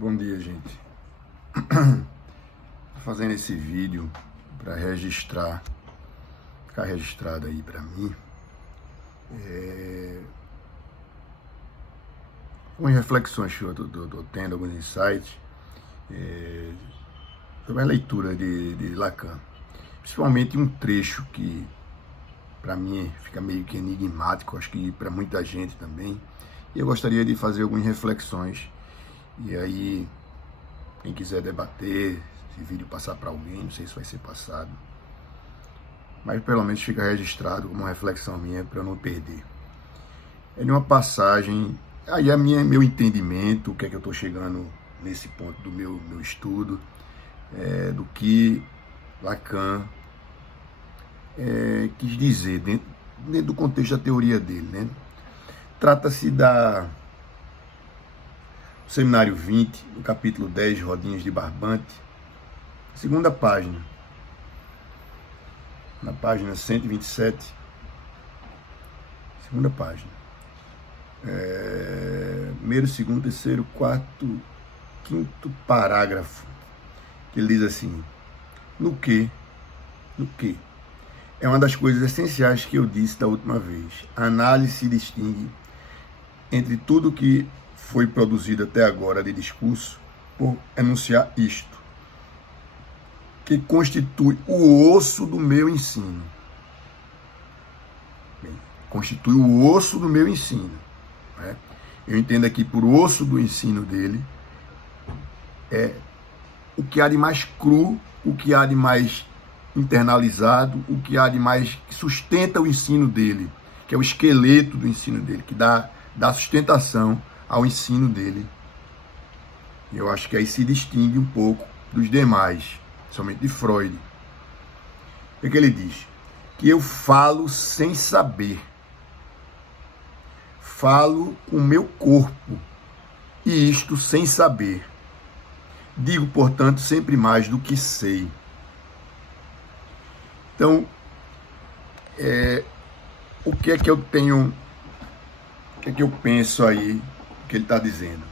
Bom dia, gente. Tô fazendo esse vídeo para ficar registrado aí para mim. Algumas reflexões que eu tô tendo, alguns insights sobre a leitura de Lacan. Principalmente um trecho que para mim fica meio que enigmático, acho que para muita gente também. E eu gostaria de fazer algumas reflexões. E aí, quem quiser debater, esse vídeo passar para alguém, não sei se vai ser passado, mas pelo menos fica registrado como uma reflexão minha para eu não perder. É de uma passagem, aí meu entendimento, o que é que eu estou chegando nesse ponto do meu estudo, do que Lacan quis dizer dentro do contexto da teoria dele, né? Trata-se do Seminário 20, no capítulo 10, Rodinhas de Barbante, segunda página, na página 127, segunda página, primeiro, segundo, terceiro, quarto, quinto parágrafo, que ele diz assim: no que, é uma das coisas essenciais que eu disse da última vez, a análise se distingue entre tudo que foi produzido até agora de discurso por enunciar isto, que constitui o osso do meu ensino. Bem, constitui o osso do meu ensino, né? Eu entendo aqui por osso do ensino dele o que há de mais cru, o que há de mais internalizado, o que há de mais que sustenta o ensino dele, que é o esqueleto do ensino dele, que dá sustentação ao ensino dele. E eu acho que aí se distingue um pouco dos demais, somente de Freud. O que ele diz? Que eu falo sem saber. Falo com o meu corpo, e isto sem saber. Digo, portanto, sempre mais do que sei. Então, o que é que eu tenho, o que é que eu penso aí que ele está dizendo?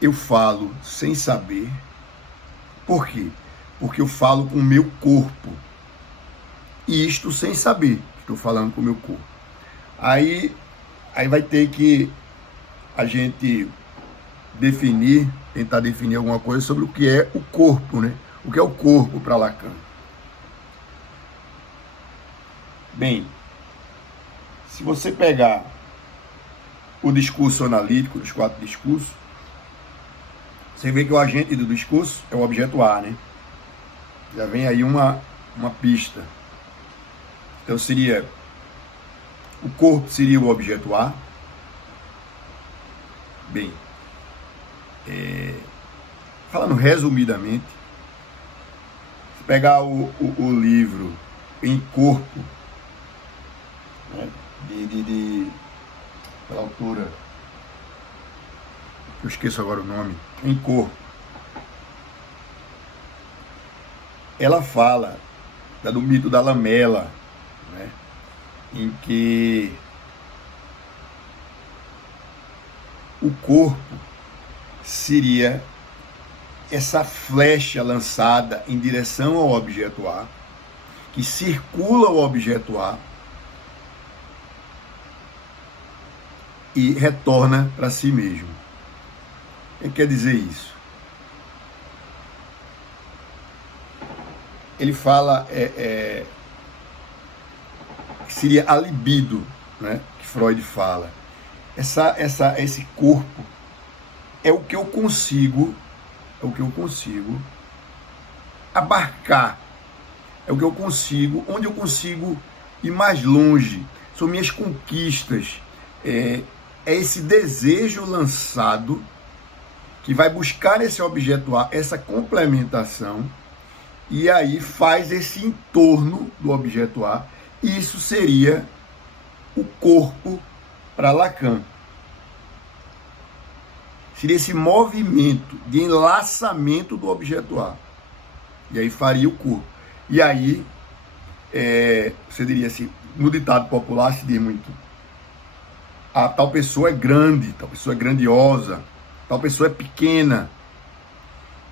Eu falo sem saber. Por quê? Porque eu falo com o meu corpo. E isto sem saber. Estou falando com o meu corpo. Aí vai ter que a gente tentar definir alguma coisa sobre o que é o corpo, né? O que é o corpo para Lacan? Bem, se você pegar o discurso analítico, dos 4 discursos, você vê que o agente do discurso é o objeto A, né? Já vem aí uma pista. Então seria, o corpo seria o objeto A. Bem, falando resumidamente, se pegar o livro Em Corpo, né, pela autora, eu esqueço agora o nome, Em Corpo, ela fala do mito da lamela, né, em que o corpo seria essa flecha lançada em direção ao objeto A, que circula o objeto A e retorna para si mesmo. O que quer dizer isso? Ele fala que seria a libido, né, que Freud fala. Esse corpo é o que eu consigo abarcar, é o que eu consigo, onde eu consigo ir mais longe, são minhas conquistas, é esse desejo lançado que vai buscar esse objeto A, essa complementação, e aí faz esse entorno do objeto A, e isso seria o corpo para Lacan. Seria esse movimento de enlaçamento do objeto A. E aí faria o corpo. E aí, você diria assim, no ditado popular se diz muito, tal pessoa é grande, tal pessoa é grandiosa, tal pessoa é pequena.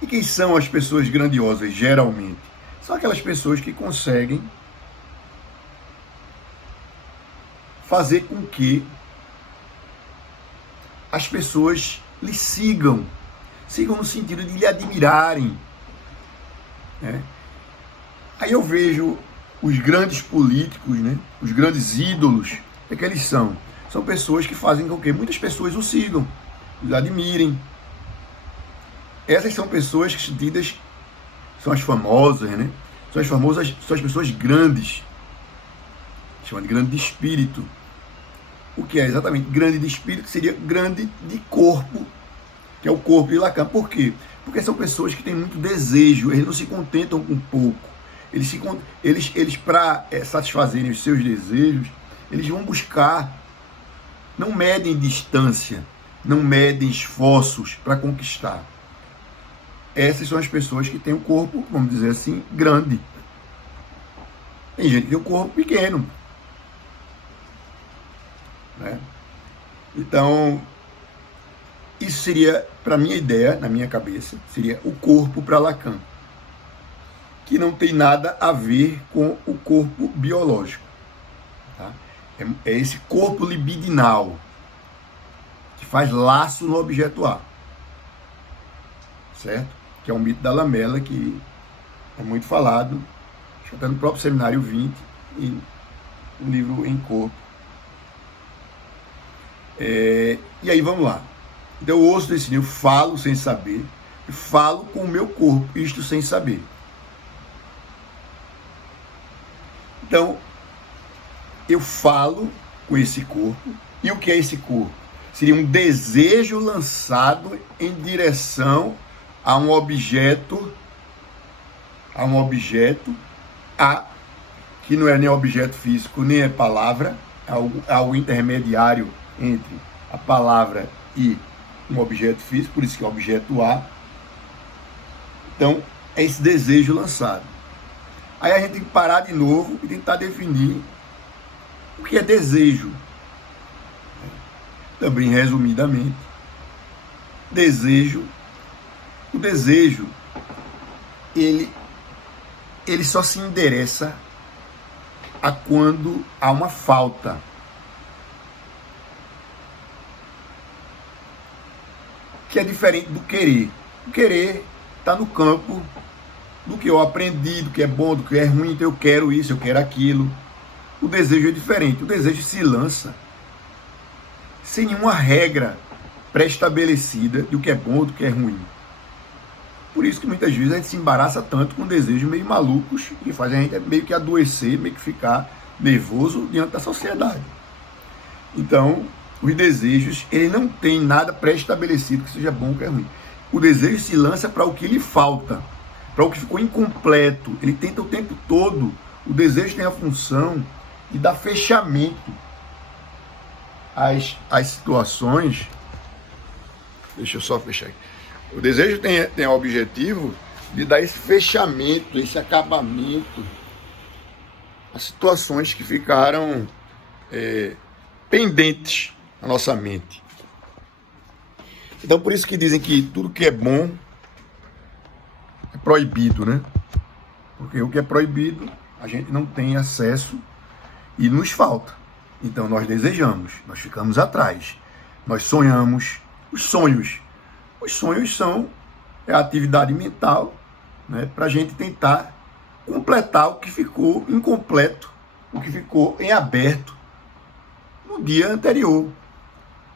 E quem são as pessoas grandiosas, geralmente? São aquelas pessoas que conseguem fazer com que as pessoas lhe sigam no sentido de lhe admirarem, né? Aí eu vejo os grandes políticos, né? Os grandes ídolos, o que eles são? São pessoas que fazem com que muitas pessoas o sigam, os admirem. Essas são pessoas que tidas são as famosas, né? São as pessoas grandes, chama de grande de espírito. O que é exatamente grande de espírito seria grande de corpo, que é o corpo de Lacan. Por quê? Porque são pessoas que têm muito desejo, eles não se contentam com pouco. Eles para satisfazerem os seus desejos, eles vão buscar, não medem distância, não medem esforços para conquistar. Essas são as pessoas que têm o corpo, vamos dizer assim, grande. Tem gente que tem o corpo pequeno, né? Então, isso seria, para minha ideia, na minha cabeça, seria o corpo para Lacan, que não tem nada a ver com o corpo biológico. Tá? É esse corpo libidinal que faz laço no objeto A, certo? Que é um mito da Lamela, que é muito falado, acho que até no próprio Seminário 20 e no livro Em Corpo. E aí vamos lá. Então eu ouço desse livro, falo sem saber, e falo com o meu corpo, isto sem saber. Então, eu falo com esse corpo, e o que é esse corpo? Seria um desejo lançado em direção a um objeto A, que não é nem objeto físico, nem é palavra, é algo intermediário entre a palavra e um objeto físico, por isso que é objeto A. Então, é esse desejo lançado. Aí a gente tem que parar de novo e tentar definir o que é desejo. Também, resumidamente, o desejo, ele só se endereça a quando há uma falta. Que é diferente do querer. O querer está no campo do que eu aprendi, do que é bom, do que é ruim, então eu quero isso, eu quero aquilo. O desejo é diferente. O desejo se lança sem nenhuma regra pré-estabelecida do que é bom, do que é ruim. Por isso que muitas vezes a gente se embaraça tanto com desejos meio malucos, que faz a gente meio que adoecer, meio que ficar nervoso diante da sociedade. Então, os desejos, ele não tem nada pré-estabelecido que seja bom ou que é ruim. O desejo se lança para o que lhe falta, para o que ficou incompleto. Ele tenta o tempo todo. O desejo tem a função de dar fechamento às situações. Deixa eu só fechar aqui. O desejo tem o objetivo de dar esse fechamento, esse acabamento às situações que ficaram pendentes na nossa mente. Então, por isso que dizem que tudo que é bom é proibido, né? Porque o que é proibido, a gente não tem acesso e nos falta. Então, nós desejamos, nós ficamos atrás, nós sonhamos. Os sonhos são a atividade mental, né, para a gente tentar completar o que ficou incompleto, o que ficou em aberto no dia anterior.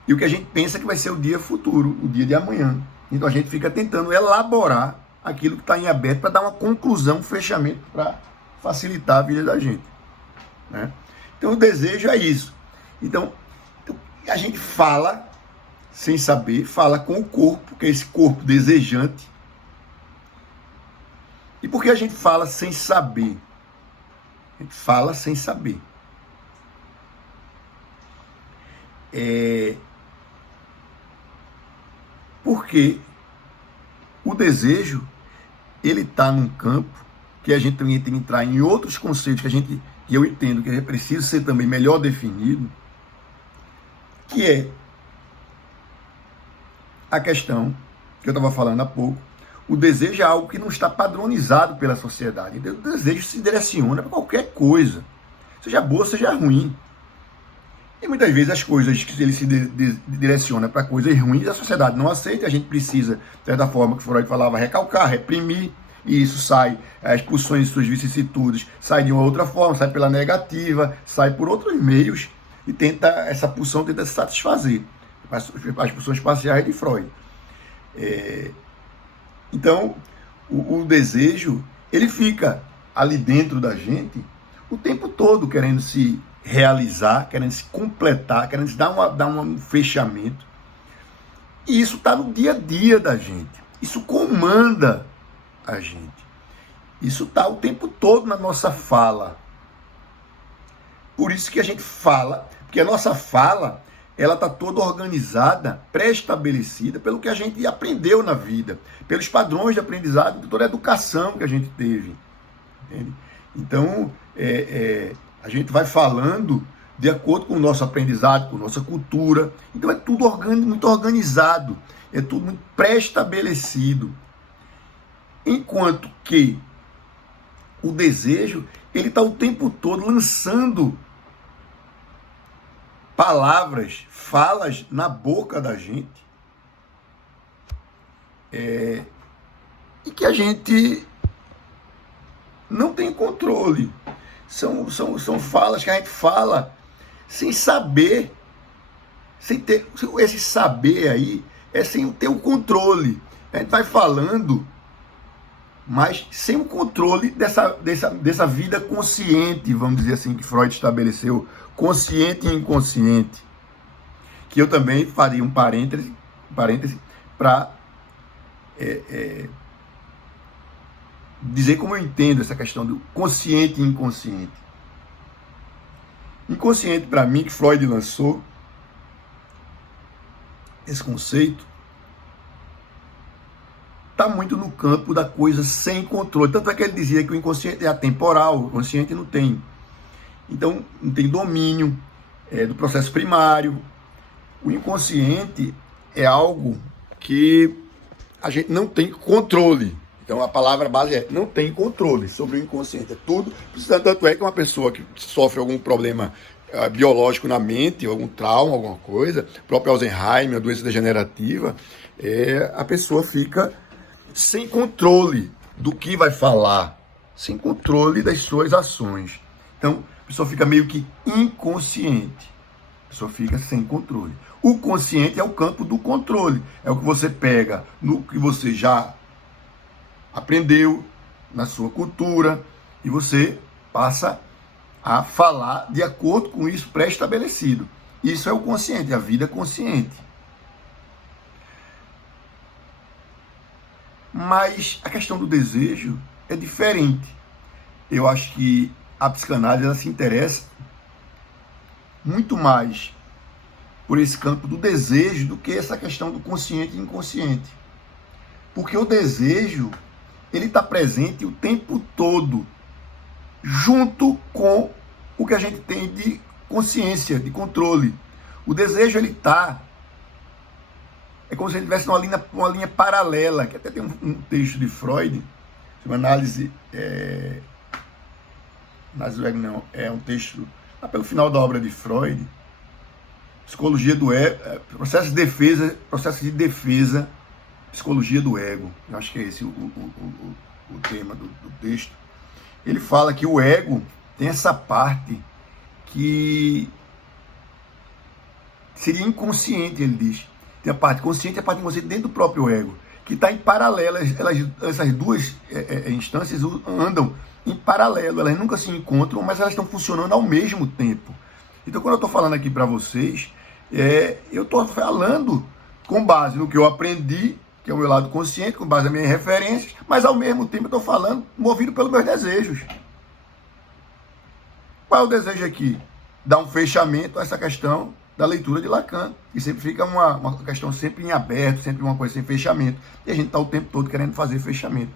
E o que a gente pensa que vai ser o dia futuro, o dia de amanhã. Então a gente fica tentando elaborar aquilo que está em aberto para dar uma conclusão, um fechamento, para facilitar a vida da gente, né? Então o desejo é isso. Então a gente fala sem saber, fala com o corpo, que é esse corpo desejante. E por que a gente fala sem saber? A gente fala sem saber. Porque o desejo, ele está num campo que a gente também tem que entrar em outros conceitos que eu entendo que é preciso ser também melhor definido, que é a questão que eu estava falando há pouco. O desejo é algo que não está padronizado pela sociedade. O desejo se direciona para qualquer coisa, seja boa, seja ruim. E muitas vezes as coisas que ele se direciona para coisas ruins, a sociedade não aceita, a gente precisa, de certa forma, que Freud falava, recalcar, reprimir, e isso sai, as pulsões de suas vicissitudes, sai de uma outra forma, sai pela negativa, sai por outros meios, e essa pulsão tenta se satisfazer. As pulsões parciais de Freud. Então, o desejo, ele fica ali dentro da gente o tempo todo querendo se realizar, querendo se completar, querendo se dar um fechamento. E isso está no dia a dia da gente. Isso comanda a gente. Isso está o tempo todo na nossa fala. Por isso que a gente fala, porque a nossa fala, ela está toda organizada, pré-estabelecida pelo que a gente aprendeu na vida, pelos padrões de aprendizado, de toda a educação que a gente teve. Entende? Então, a gente vai falando de acordo com o nosso aprendizado, com a nossa cultura. Então é tudo muito organizado, é tudo muito pré-estabelecido. Enquanto que o desejo, ele está o tempo todo lançando palavras, falas na boca da gente, e que a gente não tem controle. São falas que a gente fala sem saber, sem ter esse saber aí, sem ter o controle. A gente vai falando, mas sem o controle dessa vida consciente, vamos dizer assim, que Freud estabeleceu, consciente e inconsciente, que eu também faria um parêntese para dizer como eu entendo essa questão do consciente e inconsciente. Inconsciente, para mim, que Freud lançou esse conceito, está muito no campo da coisa sem controle. Tanto é que ele dizia que o inconsciente é atemporal, o consciente não tem. Então, não tem domínio do processo primário. O inconsciente é algo que a gente não tem controle. Então, a palavra base é não tem controle sobre o inconsciente. É tudo. Tanto é que uma pessoa que sofre algum problema biológico na mente, algum trauma, alguma coisa, próprio Alzheimer, doença degenerativa, a pessoa fica sem controle do que vai falar, sem controle das suas ações. Então, a pessoa fica meio que inconsciente. A pessoa fica sem controle. O consciente é o campo do controle. É o que você pega no que você já aprendeu, na sua cultura, e você passa a falar de acordo com isso pré-estabelecido. Isso é o consciente, a vida consciente. Mas a questão do desejo é diferente. Eu acho que a psicanálise ela se interessa muito mais por esse campo do desejo do que essa questão do consciente e inconsciente. Porque o desejo, ele está presente o tempo todo, junto com o que a gente tem de consciência, de controle. O desejo, ele está... É como se ele estivesse uma linha paralela, que até tem um texto de Freud, uma análise... não, é um texto lá pelo final da obra de Freud, Psicologia do Ego, processo de defesa, Psicologia do Ego. Eu acho que é esse o tema do texto. Ele fala que o ego tem essa parte que seria inconsciente, ele diz. Tem a parte consciente e a parte inconsciente dentro do próprio ego, que está em paralelo. Essas duas instâncias andam em paralelo, elas nunca se encontram, mas elas estão funcionando ao mesmo tempo. Então, quando eu estou falando aqui para vocês, eu estou falando com base no que eu aprendi, que é o meu lado consciente, com base nas minhas referências, mas ao mesmo tempo eu estou falando movido pelos meus desejos. Qual é o desejo aqui? Dar um fechamento a essa questão da leitura de Lacan, que sempre fica uma questão sempre em aberto, sempre uma coisa sem fechamento, e a gente está o tempo todo querendo fazer fechamento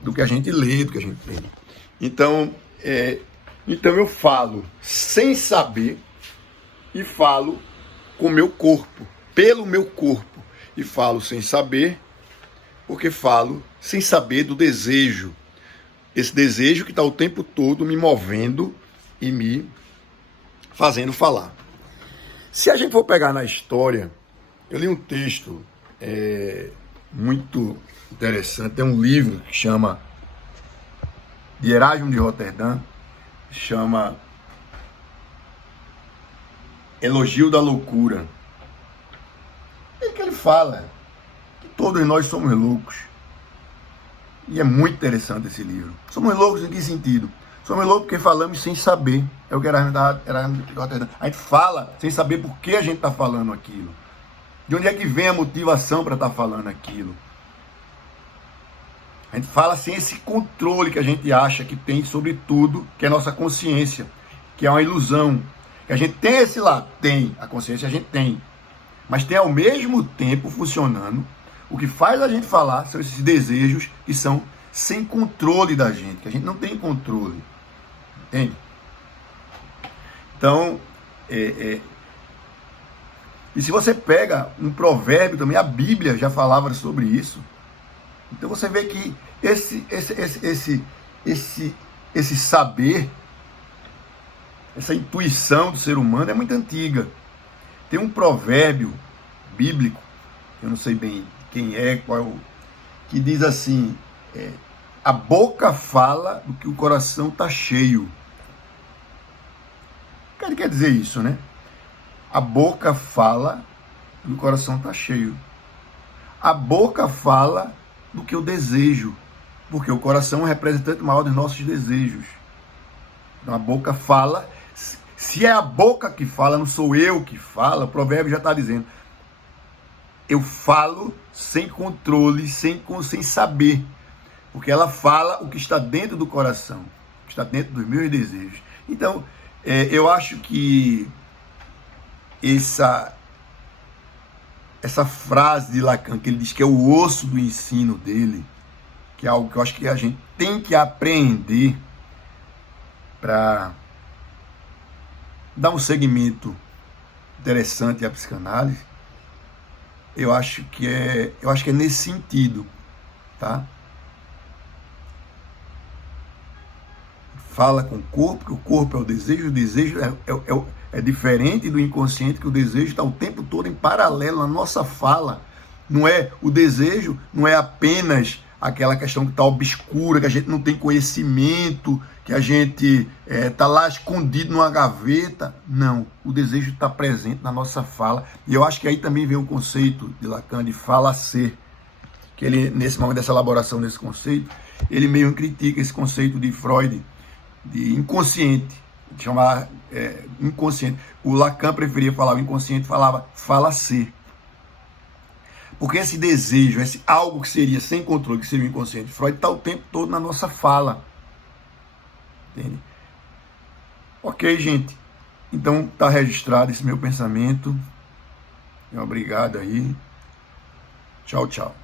do que a gente lê, do que a gente tem. Então eu falo sem saber, e falo com o meu corpo, pelo meu corpo. E falo sem saber, porque falo sem saber do desejo. Esse desejo que está o tempo todo me movendo e me fazendo falar. Se a gente for pegar na história, eu li um texto muito interessante, tem um livro que chama, de Erasmo de Roterdã, chama Elogio da Loucura. E que ele fala que todos nós somos loucos. E é muito interessante esse livro. Somos loucos em que sentido? Somos loucos porque falamos sem saber. É o que Erasmo de Roterdã. A gente fala sem saber por que a gente está falando aquilo. De onde é que vem a motivação para estar falando aquilo. A gente fala sem esse controle que a gente acha que tem sobre tudo, que é a nossa consciência, que é uma ilusão. Que a gente tem esse lado, tem, a consciência a gente tem. Mas tem ao mesmo tempo funcionando, o que faz a gente falar são esses desejos que são sem controle da gente, que a gente não tem controle. Entende? Então, e se você pega um provérbio também, a Bíblia já falava sobre isso. Então você vê que esse saber, essa intuição do ser humano é muito antiga. Tem um provérbio bíblico, eu não sei bem quem é, qual, que diz assim, a boca fala do que o coração está cheio. O que quer dizer isso, né? A boca fala do que o coração está cheio. A boca fala do que eu desejo, porque o coração é o representante maior dos nossos desejos. Então a boca fala. Se é a boca que fala, não sou eu que fala, o provérbio já está dizendo. Eu falo sem controle, sem saber, porque ela fala o que está dentro do coração, o que está dentro dos meus desejos. Então, eu acho que essa frase de Lacan, que ele diz que é o osso do ensino dele, que é algo que eu acho que a gente tem que aprender para dar um segmento interessante à psicanálise. Eu acho que é nesse sentido, tá? Fala com o corpo, que o corpo é o desejo é diferente do inconsciente, que o desejo está o tempo todo em paralelo na nossa fala. Não é o desejo, não é apenas aquela questão que está obscura, que a gente não tem conhecimento, que a gente está lá escondido numa gaveta. Não, o desejo está presente na nossa fala. E eu acho que aí também vem o conceito de Lacan de fala-ser, que ele, nesse momento dessa elaboração desse conceito, ele mesmo critica esse conceito de Freud, de inconsciente, de chamar inconsciente. O Lacan preferia falar o inconsciente, falava fala-ser. Porque esse desejo, esse algo que seria sem controle, que seria o inconsciente de Freud, está o tempo todo na nossa fala. Entende? Ok, gente. Então está registrado esse meu pensamento. Obrigado aí. Tchau, tchau.